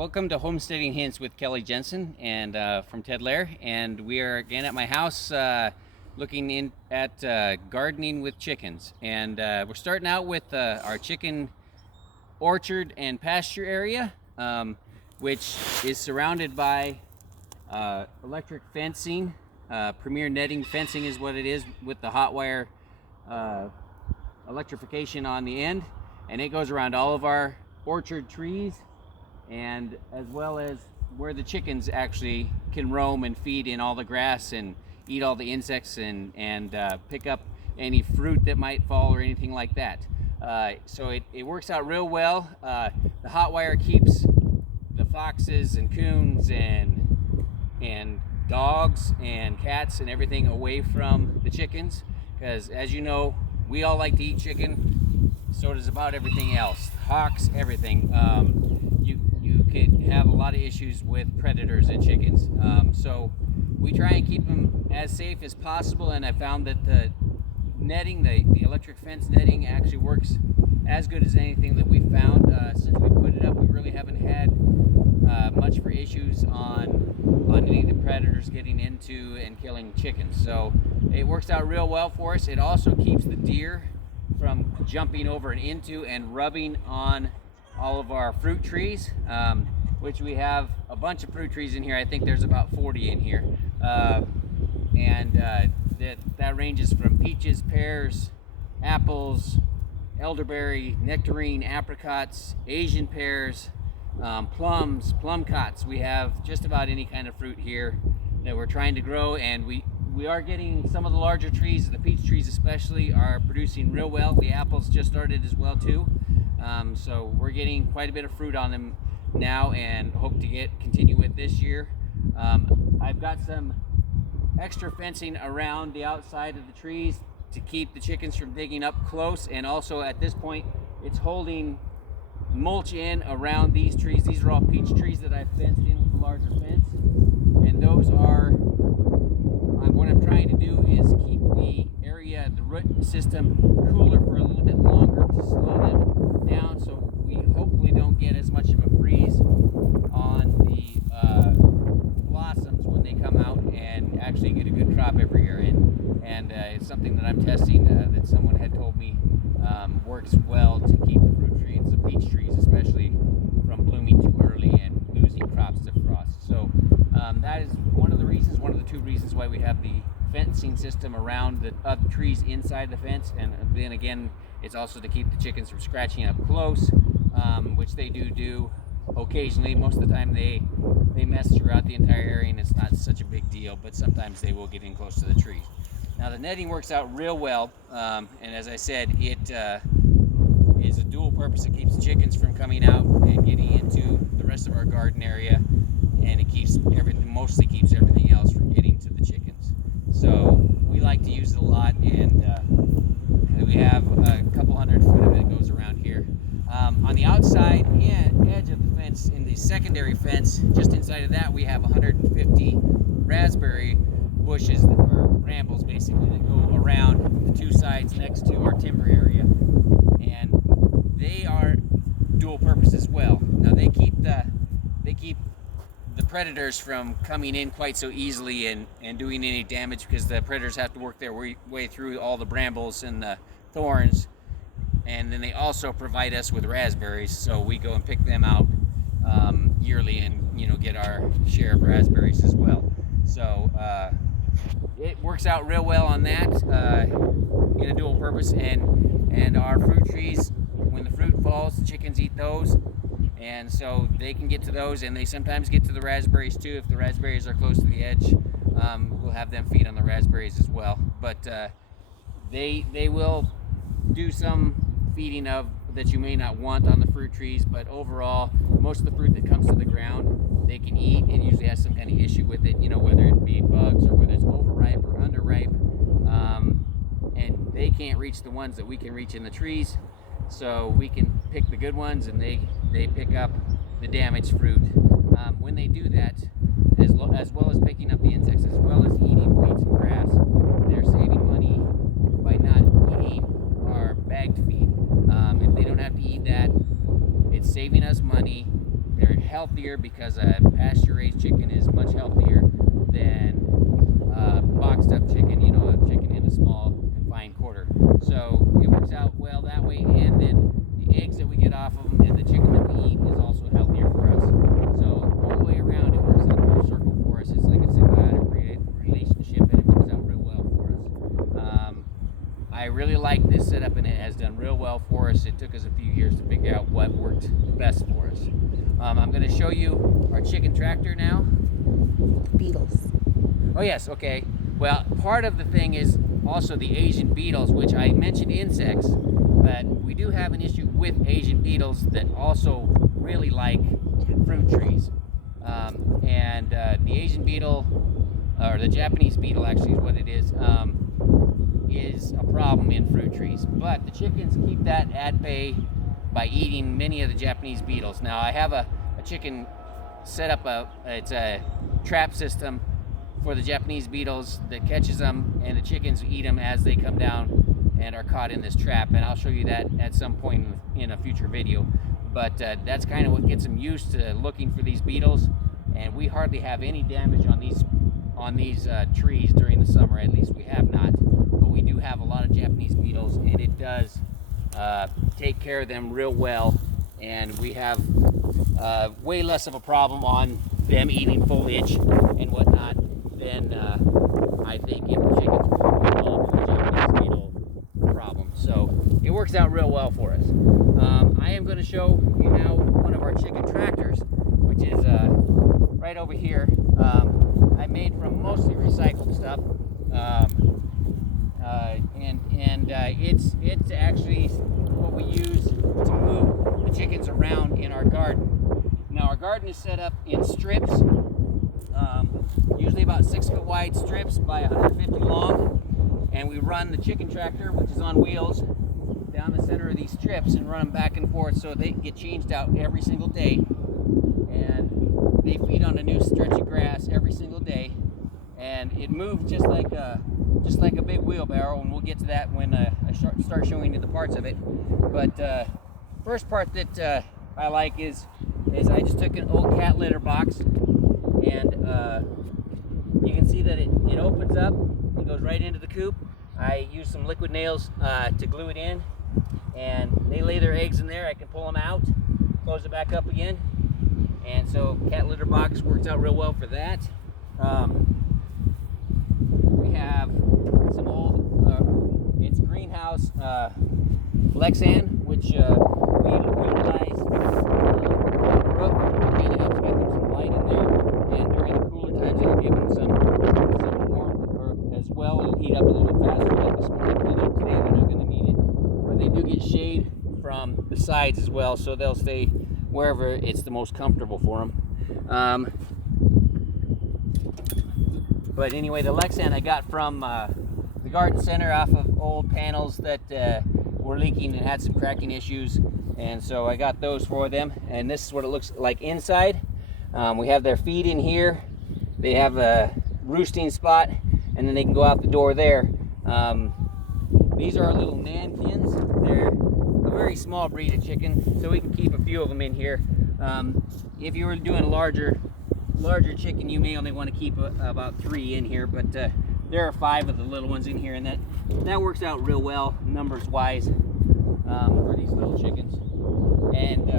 Welcome to Homesteading Hints with Kelly Jensen and from Ted Lare, and we are again at my house looking in at gardening with chickens. And we're starting out with our chicken orchard and pasture area, which is surrounded by electric fencing. Premier netting fencing is what it is, with the hot wire electrification on the end, and it goes around all of our orchard trees, and as well as where the chickens actually can roam and feed in all the grass and eat all the insects and pick up any fruit that might fall or anything like that. So it works out real well. The hot wire keeps the foxes and coons and dogs and cats and everything away from the chickens, because as you know, we all like to eat chicken. So does about everything else. Hawks, everything. You can have a lot of issues with predators in chickens. So we try and keep them as safe as possible, and I found that the netting, the electric fence netting, actually works as good as anything that we found. Since we put it up, we really haven't had much for issues on any of the predators getting into and killing chickens. So it works out real well for us. It also keeps the deer from jumping over and into and rubbing on all of our fruit trees, which we have a bunch of fruit trees in here. I think there's about 40 in here, and that ranges from peaches, pears, apples, elderberry, nectarine, apricots, Asian pears, plums, plumcots. We have just about any kind of fruit here that we're trying to grow, and we are getting some of the larger trees, the peach trees especially, are producing real well. The apples just started as well too. So we're getting quite a bit of fruit on them now, and hope to continue with this year. I've got some extra fencing around the outside of the trees to keep the chickens from digging up close, and also at this point it's holding mulch in around these trees. These are all peach trees that I've fenced in with a larger fence, and those are what I'm trying to do is keep the area, the root system, cooler for a little bit longer to slow them down, so we hopefully don't get as much of a freeze on the blossoms when they come out, and actually get a good crop every year. And it's something that I'm testing, that someone had told me works well to keep the fruit trees, the peach trees especially, from blooming too early and losing crops to frost. So that is one of the two reasons why we have the fencing system around the other trees inside the fence. And then again, it's also to keep the chickens from scratching up close, which they do occasionally. Most of the time they mess throughout the entire area, and it's not such a big deal, but sometimes they will get in close to the trees. Now the netting works out real well, and as I said, it is a dual purpose. It keeps the chickens from coming out and getting into the rest of our garden area, and it mostly keeps everything else from getting to the chickens. So we like to use it a lot, and we have a couple 100 foot of it goes around here. On the outside edge of the fence, in the secondary fence, just inside of that, we have 150 raspberry bushes, or brambles basically, that go around the two sides next to our timber area, and they are dual purpose as well. Now they keep the predators from coming in quite so easily and doing any damage, because the predators have to work their way through all the brambles and the thorns, and then they also provide us with raspberries, so we go and pick them out yearly, and get our share of raspberries as well. So it works out real well on that, in a dual purpose. And our fruit trees, when the fruit falls, the chickens eat those, and so they can get to those, and they sometimes get to the raspberries too. If the raspberries are close to the edge, we'll have them feed on the raspberries as well. But they will do some feeding of that you may not want on the fruit trees, but overall, most of the fruit that comes to the ground, they can eat. It usually has some kind of issue with it, whether it be bugs or whether it's overripe or underripe, and they can't reach the ones that we can reach in the trees, so we can pick the good ones, and they pick up the damaged fruit. When they do that, as well as picking up the insects, as well as eating weeds and grass, they're saving money by not eating our bagged feed. If they don't have to eat that, it's saving us money. They're healthier because a pasture-raised chicken is much healthier than boxed up chicken, you know, a chicken in a small confined quarter. So it works out well that way, and then the eggs that we get off of them and the chicken that we eat is also healthier for us. So all the way around, it works in a full circle for us. It's like a symbiotic relationship, and it works out real well for us. I really like this setup, and it has done real well for us. It took us a few years to figure out what worked best for us. I'm going to show you our chicken tractor now. Beetles. Oh yes, okay. Well, part of the thing is also the Asian beetles, which I mentioned insects, but we do have an issue with Asian beetles that also really like fruit trees. The Asian beetle, or the Japanese beetle actually is what it is a problem in fruit trees. But the chickens keep that at bay by eating many of the Japanese beetles. Now I have a chicken set up, it's a trap system for the Japanese beetles that catches them, and the chickens eat them as they come down and are caught in this trap, and I'll show you that at some point in a future video. But that's kind of what gets them used to looking for these beetles, and we hardly have any damage on these trees during the summer. At least we have not, but we do have a lot of Japanese beetles, and it does take care of them real well, and we have way less of a problem on them eating foliage and whatnot than I think if the chickens were involved with the Japanese beetle problem. So it works out real well for us. I am going to show you now one of our chicken tractors, which is right over here. I made from mostly recycled stuff, it's actually what we use to move the chickens around in our garden. Now our garden is set up in strips, usually about 6 foot wide strips by 150 long, and we run the chicken tractor, which is on wheels, down the center of these strips and run them back and forth so they get changed out every single day, and they feed on a new stretch of grass every single day, and it moves just like a big wheelbarrow, and we'll get to that when I start showing you the parts of it. But first part that I like is I just took an old cat litter box, and you can see that it opens up and goes right into the coop. I use some liquid nails to glue it in, and they lay their eggs in there. I can pull them out, close it back up again, and so cat litter box works out real well for that. We have some old, it's greenhouse Lexan, which we utilize on the roof. Kind of helps get them some light in there, and during the cooler times it'll give them some warmth as well. It'll heat up a little faster like this morning. Today they're not going to need it, but they do get shade from the sides as well, so they'll stay wherever it's the most comfortable for them. But anyway, the Lexan I got from the garden center off of old panels that were leaking and had some cracking issues, and so I got those for them. And this is what it looks like inside. We have their feed in here. They have a roosting spot, and then they can go out the door there. These are our little nankins. They're a very small breed of chicken, so we can keep a few of them in here. If you were doing a larger chicken, you may only want to keep about 3 in here, but there are 5 of the little ones in here, and that works out real well numbers wise for these little chickens. And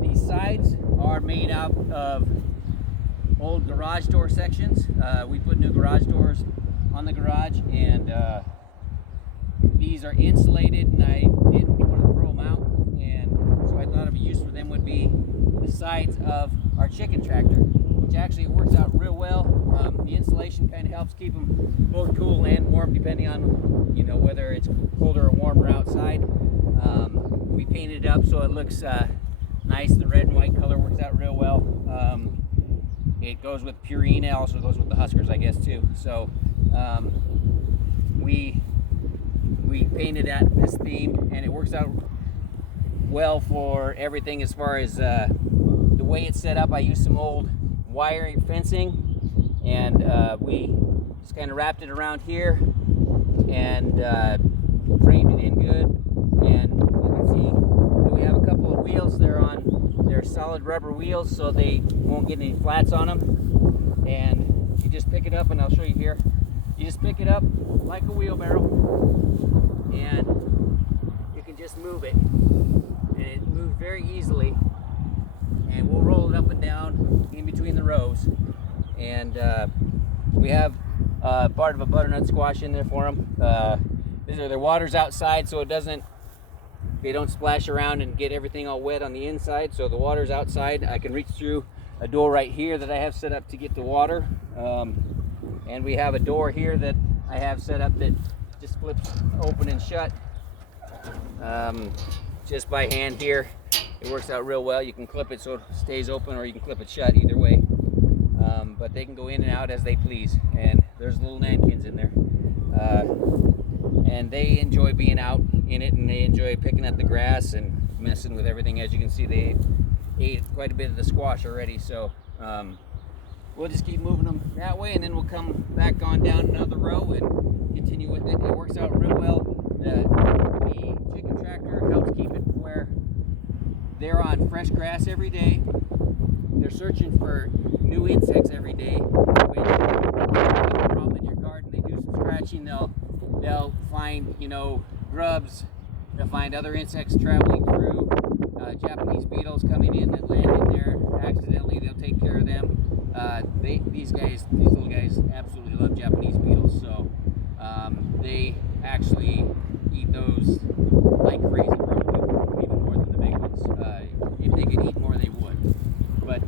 these sides are made out of old garage door sections. We put new garage doors on the garage, and these are insulated, and I didn't want to throw them out, and so I thought of a use for them would be the sides of our chicken tractor, which actually it works out real well. The insulation kind of helps keep them both cool and warm, depending on whether it's colder or warmer outside. We painted it up so it looks nice. The red and white color works out real well. It goes with Purina, also goes with the Huskers, I guess, too. So we painted this theme, and it works out well for everything as far as the way it's set up. I used some old wiring fencing, and we just kind of wrapped it around here and framed it in good, and you can see that we have a couple of wheels. They're solid rubber wheels, so they won't get any flats on them. And you just pick it up, and I'll show you here. You just pick it up like a wheelbarrow, and you can just move it. And it moves very easily. And we'll roll it up and down in between the rows. And we have part of a butternut squash in there for them. Their water's outside, so they don't splash around and get everything all wet on the inside. So the water's outside. I can reach through a door right here that I have set up to get the water. And we have a door here that I have set up that just flips open and shut just by hand here. It works out real well. You can clip it so it stays open, or you can clip it shut, either way. But they can go in and out as they please. And there's little nankins in there. And they enjoy being out in it, and they enjoy picking up the grass and messing with everything. As you can see, they ate quite a bit of the squash already. So we'll just keep moving them that way, and then we'll come back on down another row and continue with it. It works out real well. The chicken tractor helps keep it where they're on fresh grass every day. They're searching for new insects every day, which if you have a problem in your garden, they do some scratching. They'll find, grubs. They'll find other insects traveling through. Japanese beetles coming in that land in there accidentally. They'll take care of them. These little guys absolutely love Japanese beetles, so they actually eat those like crazy, probably even more than the big ones. If they could eat more, they would. But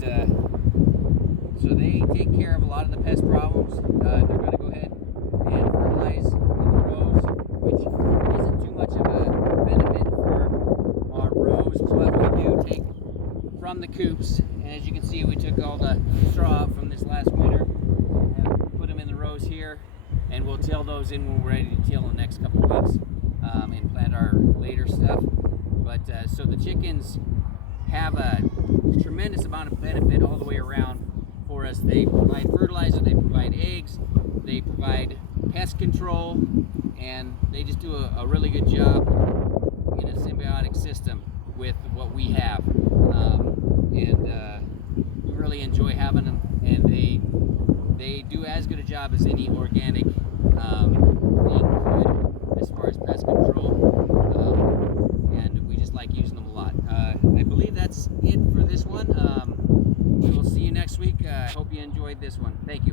so they take care of a lot of the pest problems. They're going to go ahead and fertilize in the rows, which isn't too much of a benefit for our rows, but we do take from the coops. And as you can see, we took all the straw from this last winter and have put them in the rows here, and we'll till those in when we're ready to till in the next couple of weeks and plant our later stuff. But so the chickens have a tremendous amount of benefit all the way around for us. They provide fertilizer, they provide eggs, they provide pest control, and they just do a really good job in a symbiotic system with what we have. We really enjoy having them, and they do as good a job as any organic thing could as far as pest control, and we just like using them a lot. I believe that's it for this one. We will see you next week. I hope you enjoyed this one. Thank you.